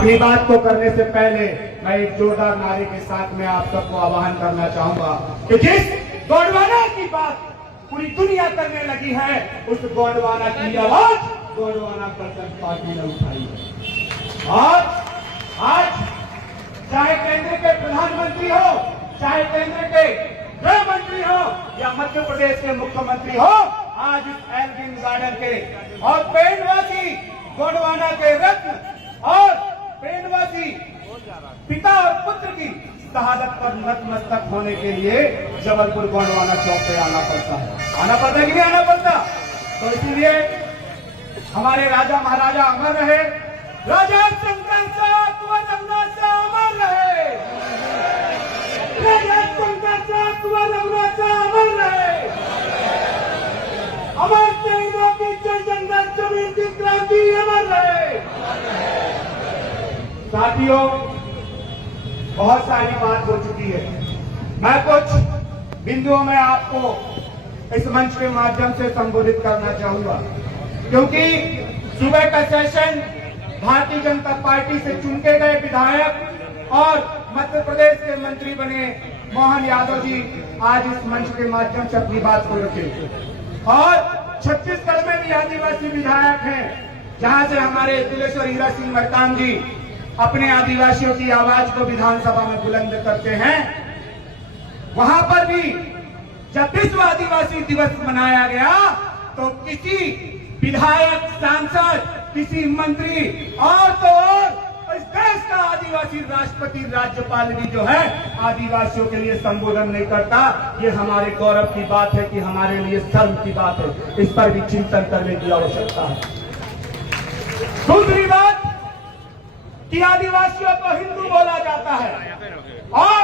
अपनी बात को करने से पहले मैं एक जोरदार नारे के साथ में आप सबको आह्वान करना चाहूंगा कि जिस गोंडवाना की बात पूरी दुनिया करने लगी है, उस गोंडवाना की आवाज गोंडवाना प्रदर्शन पार्टी ने उठाई है। और आज चाहे केंद्र के प्रधानमंत्री हो, चाहे केंद्र के गृह मंत्री हो या मध्य प्रदेश के मुख्यमंत्री हो, आज इस एल्गिन गार्डन के और पेंडवासी गोंडवाना के रत्न और पेंडवासी पिता और पुत्र की शहादत पर नतमस्तक होने के लिए जबलपुर गोंडवाना चौक पे आना पड़ता है। आना पड़ता है कि नहीं आना पड़ता? तो इसीलिए हमारे राजा महाराजा अमर रहे, राजा शंकर शाह कुंवर रघुनाथ शाह अमर रहे, राजा शंकर शाह कुंवर रघुनाथ शाह अमर रहे, अमर शहीदों की जय जंगल जमीन की क्रांति अमर रहे। साथियों, बहुत सारी बात हो चुकी है। मैं कुछ बिंदुओं में आपको इस मंच के माध्यम से संबोधित करना चाहूंगा, क्योंकि सुबह का सेशन भारतीय जनता पार्टी से चुनके गए विधायक और मध्य प्रदेश के मंत्री बने मोहन यादव जी आज इस मंच के माध्यम से अपनी बात को रखे। और छत्तीसगढ़ में भी आदिवासी विधायक हैं, जहां से हमारे तिलेश्वर हीरा सिंह मरकाम जी अपने आदिवासियों की आवाज को विधानसभा में बुलंद करते हैं। वहां पर भी जब विश्व आदिवासी दिवस मनाया गया तो किसी विधायक, सांसद, किसी मंत्री और तो और इस देश का आदिवासी राष्ट्रपति, राज्यपाल भी जो है आदिवासियों के लिए संबोधन नहीं करता। ये हमारे गौरव की बात है कि हमारे लिए शर्म की बात है। इस पर भी चिंतन करने की आवश्यकता है। दूसरी बात कि आदिवासियों को हिंदू बोला जाता है और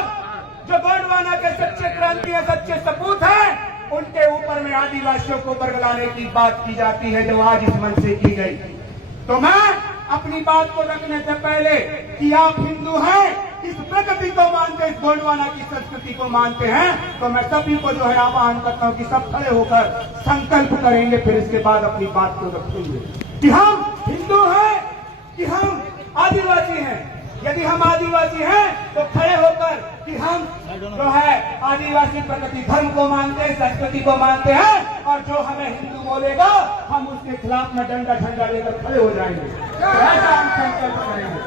जो गोंडवाना के सच्चे क्रांति, सच्चे सपूत हैं, उनके ऊपर में आदिवासियों को बरगलाने की बात की जाती है, जो आज इस मंच से की गई। तो मैं अपनी बात को रखने से पहले कि आप हिंदू हैं, इस प्रकृति को मानते, इस गोंडवाना की संस्कृति को मानते हैं, तो मैं सभी को जो है आह्वान करता हूं कि सब खड़े होकर संकल्प करेंगे, फिर इसके बाद अपनी बात को रखेंगे कि हम हिंदू हैं, कि हम आदिवासी हैं। यदि हम आदिवासी हैं तो खड़े होकर कि हम जो है आदिवासी प्रकृति धर्म को मानते हैं, संस्कृति को मानते हैं, और जो हमें हिंदू बोलेगा हम उसके खिलाफ में डंडा झंडा लेकर खड़े हो जाएंगे। ऐसा हम संकल्प करेंगे।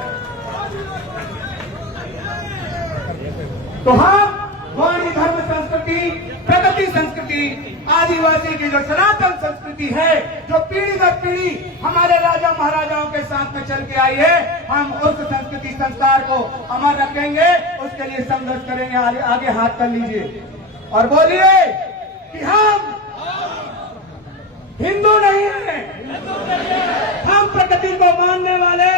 तो हम गौड़ी धर्म संस्कृति, प्रकृति संस्कृति, आदिवासी की जो सनातन संस्कृति है, जो पीढ़ी दर पीढ़ी हमारे राजा महाराजाओं के साथ में चल के आई है, हम उस संस्कृति संस्कार को अमर रखेंगे। उसके लिए संघर्ष करेंगे। आगे हाथ कर लीजिए और बोलिए कि हम हिंदू नहीं हैं, हम प्रकृति को मानने वाले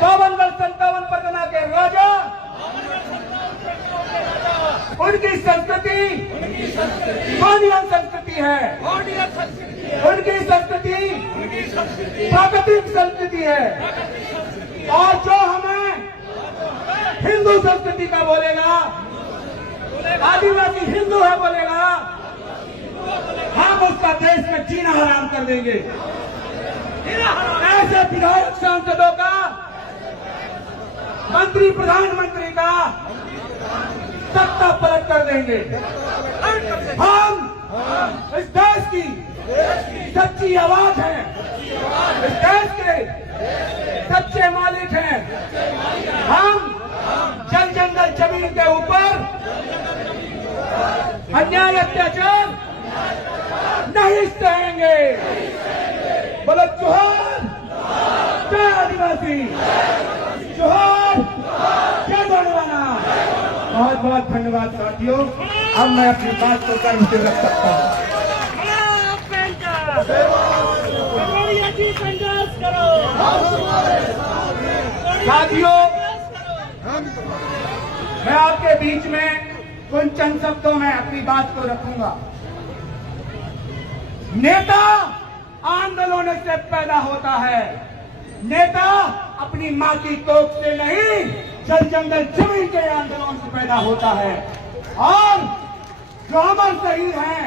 52-57 परगना के राजा, उनकी संस्कृति गोंडियन संस्कृति है, उनकी संस्कृति प्राकृतिक संस्कृति है। और जो हमें हिंदू संस्कृति का बोलेगा, आदिवासी हिंदू है बोलेगा, हम उसका देश में जीना हराम कर देंगे। ऐसे विधायक सांसदों का, मंत्री प्रधानमंत्री का सत्ता पलट कर देंगे। हम इस देश की सच्ची आवाज हैं, इस देश के सच्चे मालिक हैं। हम जल जंगल जमीन के ऊपर अन्याय अत्याचार नहीं सहेंगे। बोलो जोहार जय आदिवासी, जोहार जय गोंडवाना। बहुत बहुत धन्यवाद साथियों। अब मैं अपनी बात को कर्म से रख सकता हूँ। साथियों, मैं आपके बीच में कुछ चंद शब्दों में अपनी बात को रखूंगा। नेता आंदोलन से पैदा होता है, नेता अपनी माँ की कोख से नहीं, जल जंगल जमीन के आंदोलन से पैदा होता है। और जो अमर शहीद हैं,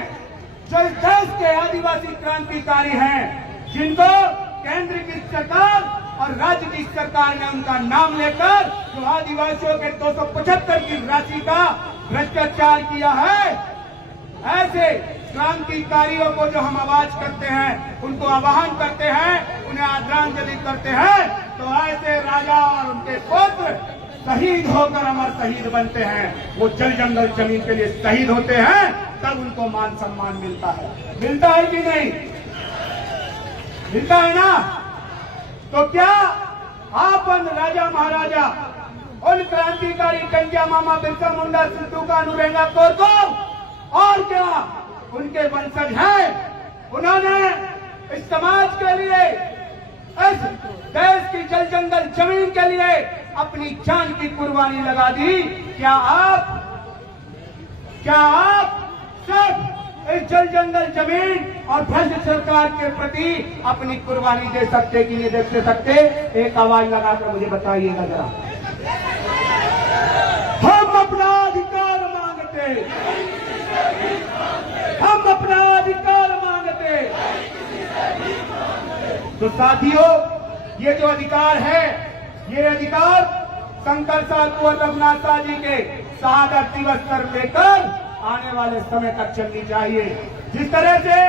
जो इस देश के आदिवासी क्रांतिकारी हैं, जिनको केंद्र की सरकार और और राज्य की सरकार ने उनका नाम लेकर जो आदिवासियों के 275 की राशि का भ्रष्टाचार किया है, ऐसे क्रांतिकारियों को जो हम आवाज करते हैं, उनको आह्वान करते हैं, उन्हें आदरांजलि करते हैं, तो ऐसे राजा और उनके पुत्र शहीद होकर अमर शहीद बनते हैं। वो जल जंगल जमीन के लिए शहीद होते हैं, तब उनको मान सम्मान मिलता है कि नहीं? मिलता है ना? तो क्या आपन राजा महाराजा उन क्रांतिकारी टंकिया मामा बिरसा मुंडा सिद्धू का अनुरेंगा कौर को और क्या उनके वंशज हैं? उन्होंने इस समाज के लिए, इस देश की जल जंगल जमीन के लिए अपनी जान की कुर्बानी लगा दी। क्या आप सब इस जल जंगल जमीन और भ्रष्ट सरकार के प्रति अपनी कुर्बानी दे सकते कि नहीं दे सकते? एक आवाज लगाकर मुझे बताइएगा जरा। हम अपना अधिकार मांगते, हम अपना अधिकार मांगते। तो साथियों, ये जो अधिकार है, ये अधिकार शंकर साहू और रघुनाथ शाह जी के शहादत दिवस पर लेकर आने वाले समय तक चलनी चाहिए। जिस तरह से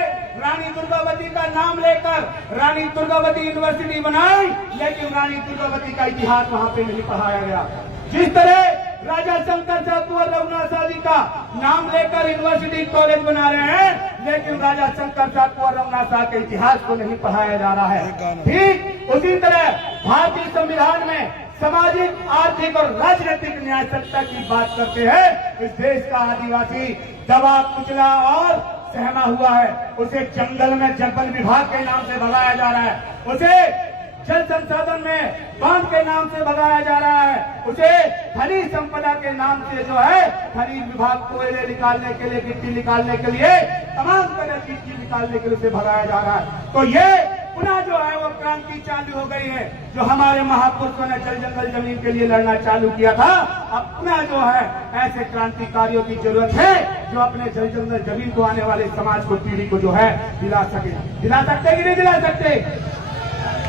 रानी दुर्गावती का नाम लेकर रानी दुर्गावती यूनिवर्सिटी बनाई, लेकिन रानी दुर्गावती का इतिहास वहां पे नहीं पढ़ाया गया। जिस तरह राजा शंकर साहू और रघुनाथ शाह जी का नाम लेकर यूनिवर्सिटी कॉलेज बना रहे हैं, लेकिन राजा शंकर साहू और रघुनाथ शाह के इतिहास को नहीं पढ़ाया जा रहा है। ठीक उसी तरह भारतीय संविधान में सामाजिक, आर्थिक और राजनीतिक न्याय सत्ता की बात करते हैं। इस देश का आदिवासी दबा, कुचला और सहमा हुआ है। उसे जंगल में जंगल विभाग के नाम से भगाया जा रहा है, उसे जल संसाधन में बांध के नाम से भगाया जा रहा है, उसे खनिज संपदा के नाम से जो है खनिज विभाग कोयले निकालने के लिए, गिट्टी निकालने के लिए, तमाम तरह की चीज निकालने के लिए उसे भगाया जा रहा है। तो ये पुनः जो है वो क्रांति चालू हो गई है। जो हमारे महापुरुषों ने जल जंगल जमीन के लिए लड़ना चालू किया था, अब पुनः जो है ऐसे क्रांतिकारियों की जरूरत है जो अपने जल जंगल जमीन को आने वाले समाज को, पीढ़ी को जो है दिला सके। दिला सकते कि नहीं दिला सकते?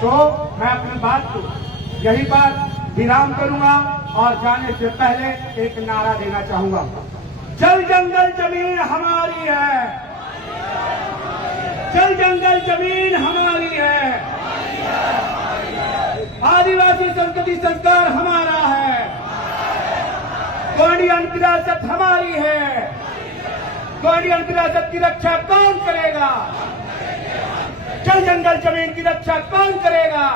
तो मैं अपनी बात को यही पर विराम करूंगा और जाने से पहले एक नारा देना चाहूंगा। जल जंगल जमीन हमारी है, जल जंगल जमीन हमारी है, आदिवासी संस्कृति संस्कार हमारा है, गोंडियन विरासत हमारी है। गोंडियन विरासत की रक्षा कौन करेगा? जल जंगल जमीन की रक्षा कौन करेगा?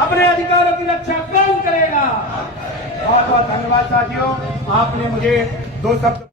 अपने अधिकारों की रक्षा कौन करेगा? बहुत बहुत धन्यवाद साथियों, आपने मुझे 2 शब्द